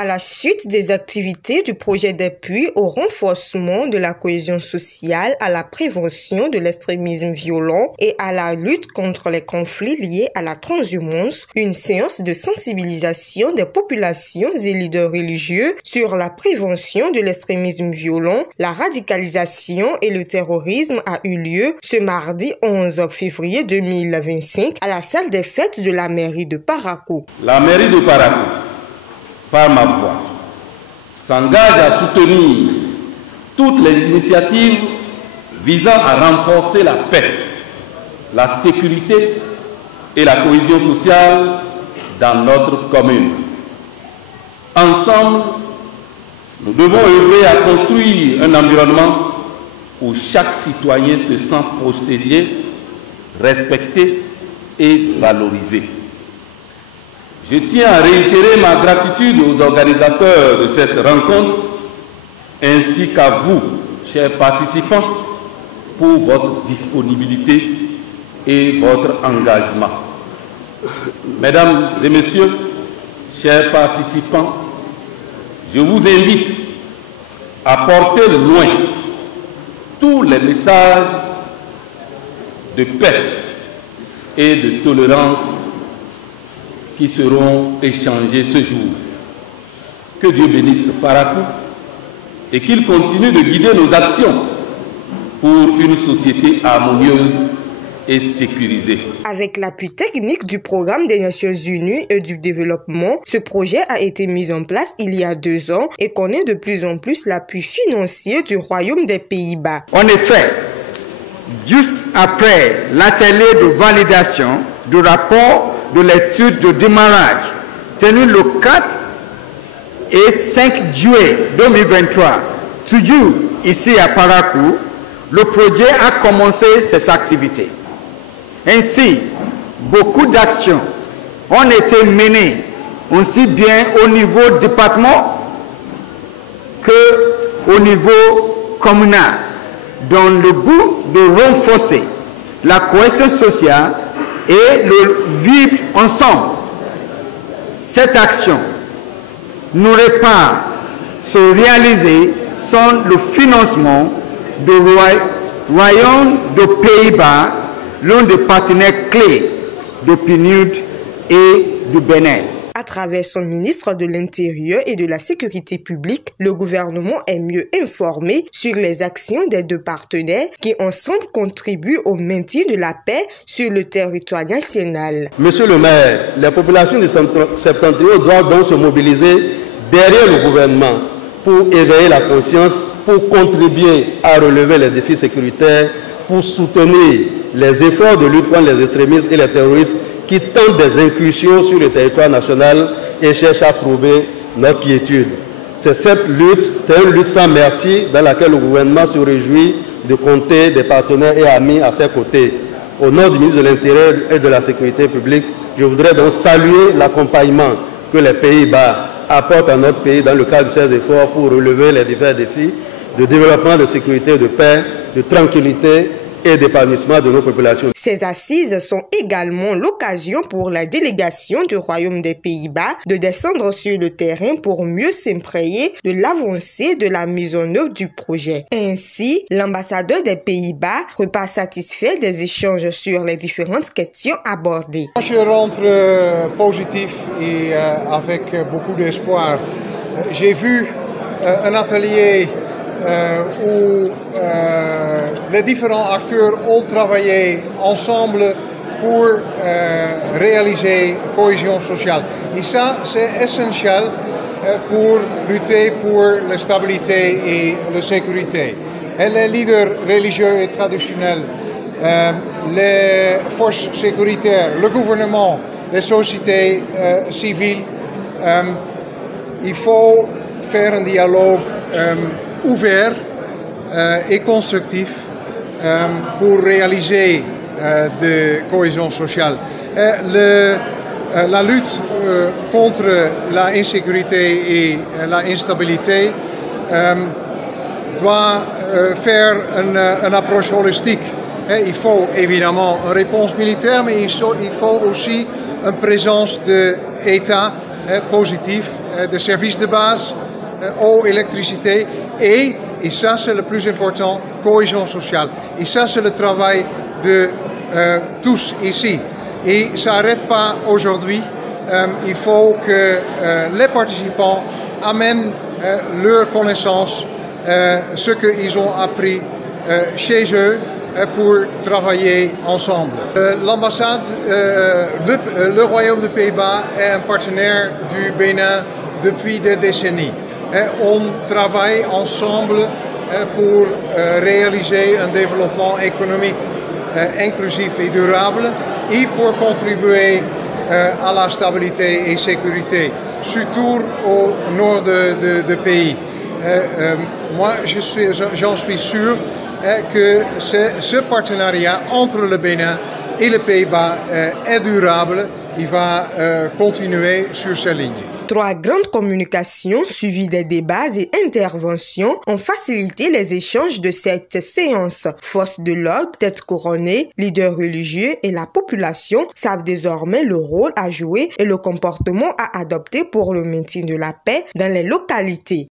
À la suite des activités du projet d'appui au renforcement de la cohésion sociale, à la prévention de l'extrémisme violent et à la lutte contre les conflits liés à la transhumance, une séance de sensibilisation des populations et leaders religieux sur la prévention de l'extrémisme violent, la radicalisation et le terrorisme a eu lieu ce mardi 11 février 2025 à la salle des fêtes de la mairie de Parakou. La mairie de Parakou, par ma voix, s'engage à soutenir toutes les initiatives visant à renforcer la paix, la sécurité et la cohésion sociale dans notre commune. Ensemble, nous devons œuvrer à construire un environnement où chaque citoyen se sent protégé, respecté et valorisé. Je tiens à réitérer ma gratitude aux organisateurs de cette rencontre, ainsi qu'à vous, chers participants, pour votre disponibilité et votre engagement. Mesdames et messieurs, chers participants, je vous invite à porter loin tous les messages de paix et de tolérance qui seront échangés ce jour. Que Dieu bénisse Parakou et qu'il continue de guider nos actions pour une société harmonieuse et sécurisée. Avec l'appui technique du Programme des Nations Unies et du Développement, ce projet a été mis en place il y a 2 ans et connaît de plus en plus l'appui financier du Royaume des Pays-Bas. En effet, juste après l'atelier de validation du rapport de l'étude de démarrage tenu le 4 et 5 juillet 2023, toujours ici à Parakou, le projet a commencé ses activités. Ainsi, beaucoup d'actions ont été menées aussi bien au niveau département que au niveau communal, dans le but de renforcer la cohésion sociale et le vivre ensemble. Cette action n'aurait pas se réaliser sans le financement du Royaume des Pays-Bas, l'un des partenaires clés de PNUD et du Bénin. À travers son ministre de l'Intérieur et de la Sécurité publique, le gouvernement est mieux informé sur les actions des 2 partenaires qui ensemble contribuent au maintien de la paix sur le territoire national. Monsieur le maire, les populations du septentrion doivent donc se mobiliser derrière le gouvernement pour éveiller la conscience, pour contribuer à relever les défis sécuritaires, pour soutenir les efforts de lutte contre les extrémistes et les terroristes qui tentent des incursions sur le territoire national et cherchent à trouver notre quiétude. C'est cette lutte, c'est une lutte sans merci dans laquelle le gouvernement se réjouit de compter des partenaires et amis à ses côtés. Au nom du ministre de l'Intérieur et de la Sécurité publique, je voudrais donc saluer l'accompagnement que les Pays-Bas apportent à notre pays dans le cadre de ces efforts pour relever les divers défis de développement, de sécurité, de paix, de tranquillité et d'épanouissement de nos populations. Ces assises sont également l'occasion pour la délégation du Royaume des Pays-Bas de descendre sur le terrain pour mieux s'imprégner de l'avancée de la mise en œuvre du projet. Ainsi, l'ambassadeur des Pays-Bas repart satisfait des échanges sur les différentes questions abordées. Je rentre positif et avec beaucoup d'espoir. J'ai vu un atelier où les différents acteurs ont travaillé ensemble pour réaliser cohésion sociale. Et ça, c'est essentiel pour lutter pour la stabilité et la sécurité. Et les leaders religieux et traditionnels, les forces sécuritaires, le gouvernement, les sociétés civiles, il faut faire un dialogue ouvert et constructif pour réaliser de cohésion sociale. La lutte contre la insécurité et la instabilité doit faire une approche holistique. Il faut évidemment une réponse militaire, mais il faut aussi une présence de l'État positif, de services de base, eau, électricité et ça c'est le plus important, cohésion sociale. Et ça c'est le travail de tous ici. Et ça n'arrête pas aujourd'hui. Il faut que les participants amènent leurs connaissances, ce qu'ils ont appris chez eux pour travailler ensemble. L'ambassade, le Royaume des Pays-Bas est un partenaire du Bénin depuis des décennies. On travaille ensemble pour réaliser un développement économique inclusif et durable et pour contribuer à la stabilité et sécurité, surtout au nord du pays. Moi, j'en suis sûr que ce partenariat entre le Bénin et les Pays-Bas est durable. Il va continuer sur ces lignes. 3 grandes communications suivies des débats et interventions ont facilité les échanges de cette séance. Forces de l'ordre, têtes couronnées, leaders religieux et la population savent désormais le rôle à jouer et le comportement à adopter pour le maintien de la paix dans les localités.